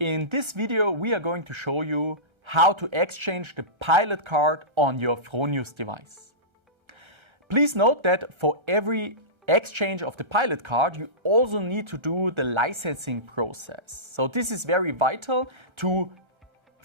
In this video we are going to show you how to exchange the pilot card on your Fronius device. Please note that for every exchange of the pilot card you also need to do the licensing process. So this is very vital to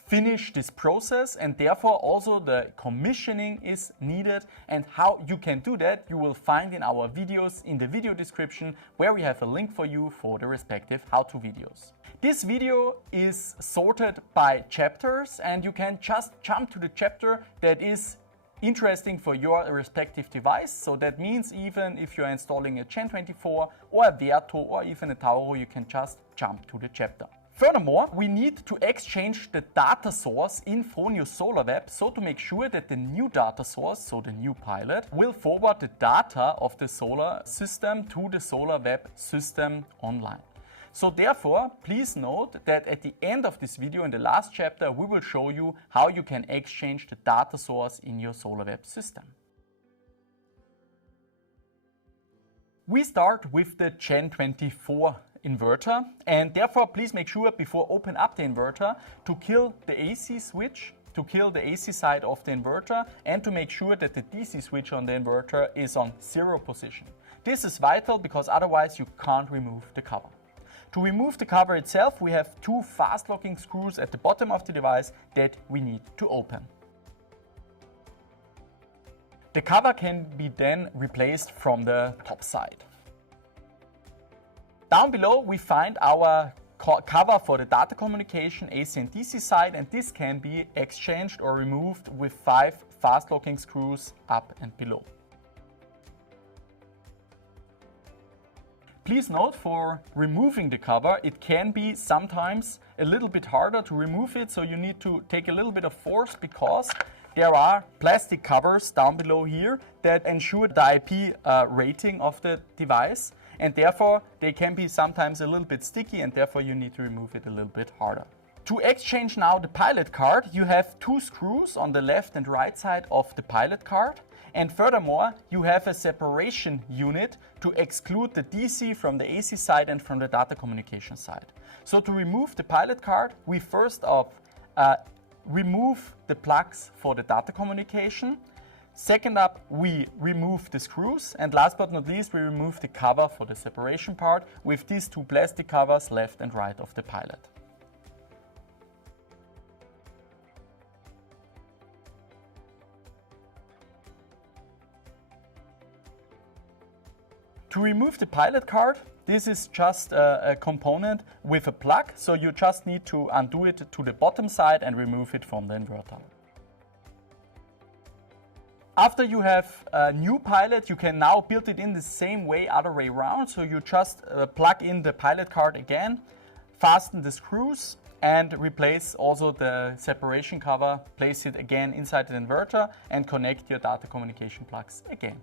finish this process, and therefore also the commissioning is needed, and how you can do that you will find in our videos in the video description, where we have a link for you for the respective how-to videos. This video is sorted by chapters and you can just jump to the chapter that is interesting for your respective device. So that means even if you're installing a Gen24 or a Verto or even a Tauro, you can just jump to the chapter. Furthermore, we need to exchange the data source in Fronius Solar.web, so to make sure that the new data source, so the new pilot, will forward the data of the solar system to the Solar.web system online. So therefore, please note that at the end of this video, in the last chapter, we will show you how you can exchange the data source in your Solar.web system. We start with the Gen24 inverter, and therefore please make sure before open up the inverter to kill the AC switch, to kill the AC side of the inverter, and to make sure that the DC switch on the inverter is on 0 position. This is vital because otherwise you can't remove the cover. To remove the cover itself, we have two fast locking screws at the bottom of the device that we need to open. The cover can be then replaced from the top side. Down below we find our cover for the data communication AC and DC side, and this can be exchanged or removed with 5 fast locking screws up and below. Please note, for removing the cover, it can be sometimes a little bit harder to remove it, so you need to take a little bit of force, because there are plastic covers down below here that ensure the IP rating of the device, and therefore they can be sometimes a little bit sticky, and therefore you need to remove it a little bit harder. To exchange now the pilot card, you have 2 screws on the left and right side of the pilot card, and furthermore you have a separation unit to exclude the DC from the AC side and from the data communication side. So to remove the pilot card, we first off remove the plugs for the data communication. Second up, we remove the screws, and last but not least, we remove the cover for the separation part with these 2 plastic covers left and right of the pilot. To remove the pilot card, this is just a component with a plug, so you just need to undo it to the bottom side and remove it from the inverter. After you have a new pilot, you can now build it in the same way, other way around. So you just plug in the pilot card again, fasten the screws, and replace also the separation cover, place it again inside the inverter, and connect your data communication plugs again.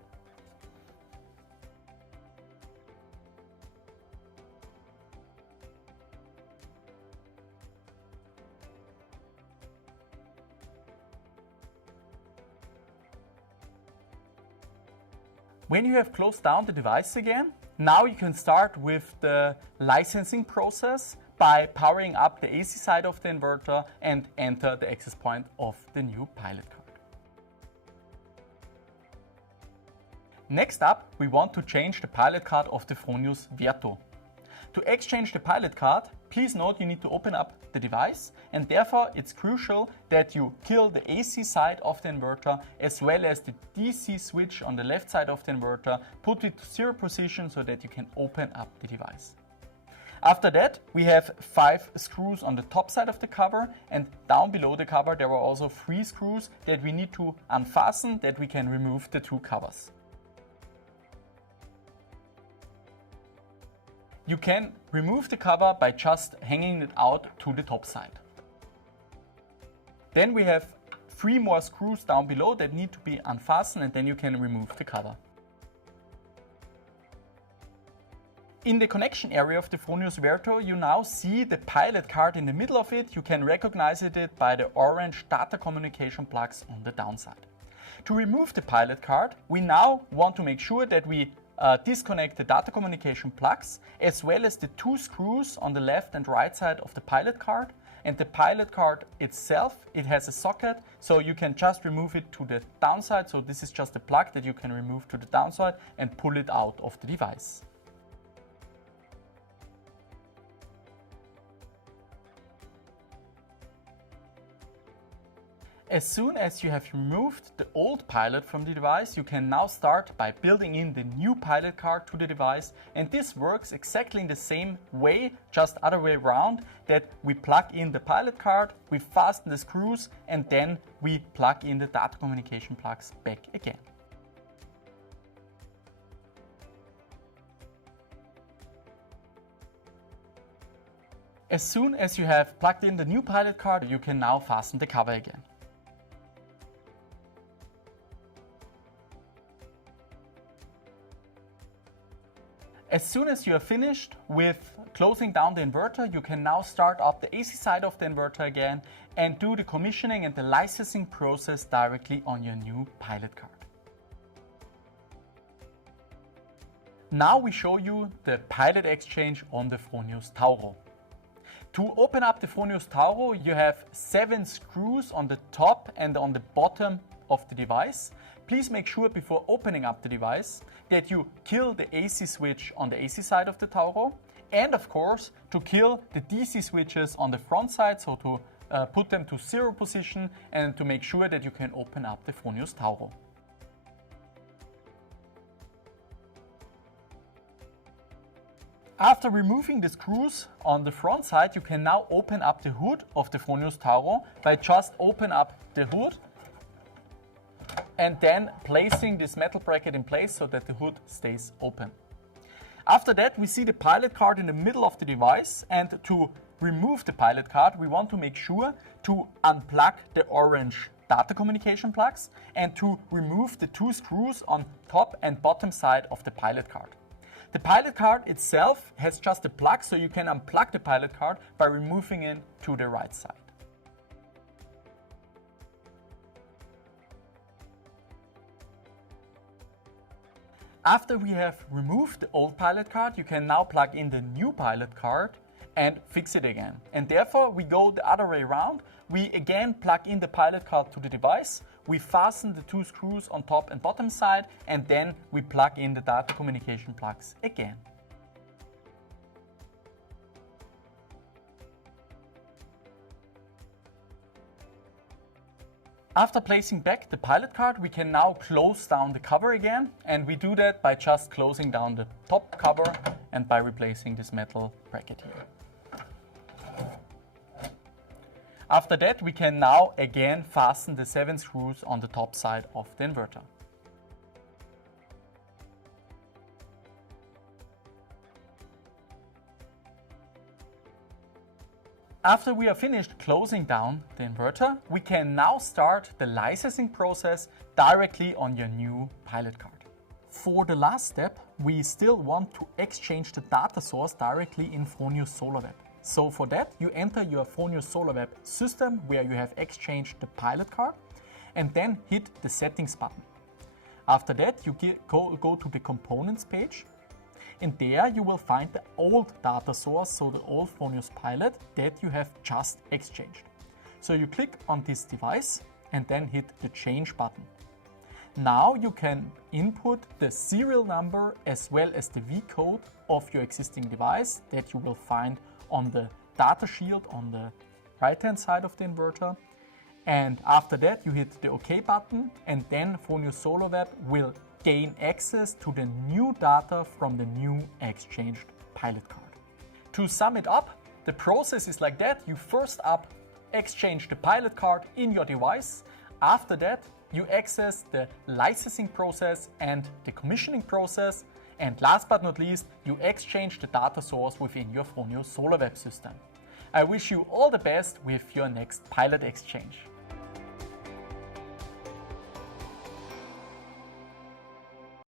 When you have closed down the device again, now you can start with the licensing process by powering up the AC side of the inverter and enter the access point of the new pilot card. Next up, we want to change the pilot card of the Fronius Verto. To exchange the pilot card, please note you need to open up the device, and therefore it's crucial that you kill the AC side of the inverter as well as the DC switch on the left side of the inverter, put it to 0 position so that you can open up the device. After that, we have 5 screws on the top side of the cover, and down below the cover there are also 3 screws that we need to unfasten, that we can remove the 2 covers. You can remove the cover by just hanging it out to the top side. Then we have 3 more screws down below that need to be unfastened, and then you can remove the cover. In the connection area of the Fronius Verto, you now see the pilot card in the middle of it. You can recognize it by the orange data communication plugs on the downside. To remove the pilot card, we now want to make sure that we disconnect the data communication plugs as well as the two screws on the left and right side of the pilot card. And the pilot card itself, it has a socket, so you can just remove it to the downside. So this is just a plug that you can remove to the downside and pull it out of the device. As soon as you have removed the old pilot from the device, you can now start by building in the new pilot card to the device. And this works exactly in the same way, just other way around, that we plug in the pilot card, we fasten the screws, and then we plug in the data communication plugs back again. As soon as you have plugged in the new pilot card, you can now fasten the cover again. As soon as you are finished with closing down the inverter, you can now start up the AC side of the inverter again and do the commissioning and the licensing process directly on your new pilot card. Now we show you the pilot exchange on the Fronius Tauro. To open up the Fronius Tauro, you have 7 screws on the top and on the bottom of the device. Please make sure before opening up the device that you kill the AC switch on the AC side of the Tauro, and of course to kill the DC switches on the front side, so to put them to 0 position and to make sure that you can open up the Fronius Tauro. After removing the screws on the front side, you can now open up the hood of the Fronius Tauro by just open up the hood and then placing this metal bracket in place so that the hood stays open. After that, we see the pilot card in the middle of the device, and to remove the pilot card, we want to make sure to unplug the orange data communication plugs and to remove the 2 screws on top and bottom side of the pilot card. The pilot card itself has just a plug, so you can unplug the pilot card by removing it to the right side. After we have removed the old pilot card, you can now plug in the new pilot card and fix it again. And therefore we go the other way around. We again plug in the pilot card to the device, we fasten the 2 screws on top and bottom side, and then we plug in the data communication plugs again. After placing back the pilot card, we can now close down the cover again, and we do that by just closing down the top cover and by replacing this metal bracket here. After that, we can now again fasten the 7 screws on the top side of the inverter. After we are finished closing down the inverter, we can now start the licensing process directly on your new pilot card. For the last step, we still want to exchange the data source directly in Fronius Solar.web. So for that, you enter your Fronius Solar.web system where you have exchanged the pilot card and then hit the settings button. After that, you go to the components page. And there you will find the old data source, so the old Fronius pilot that you have just exchanged. So you click on this device and then hit the change button. Now you can input the serial number as well as the V code of your existing device that you will find on the data shield on the right hand side of the inverter. And after that you hit the OK button, and then Fronius Solar.web will gain access to the new data from the new exchanged pilot card. To sum it up, the process is like that. You first exchange the pilot card in your device. After that, you access the licensing process and the commissioning process. And last but not least, you exchange the data source within your Fronius Solar.web system. I wish you all the best with your next pilot exchange.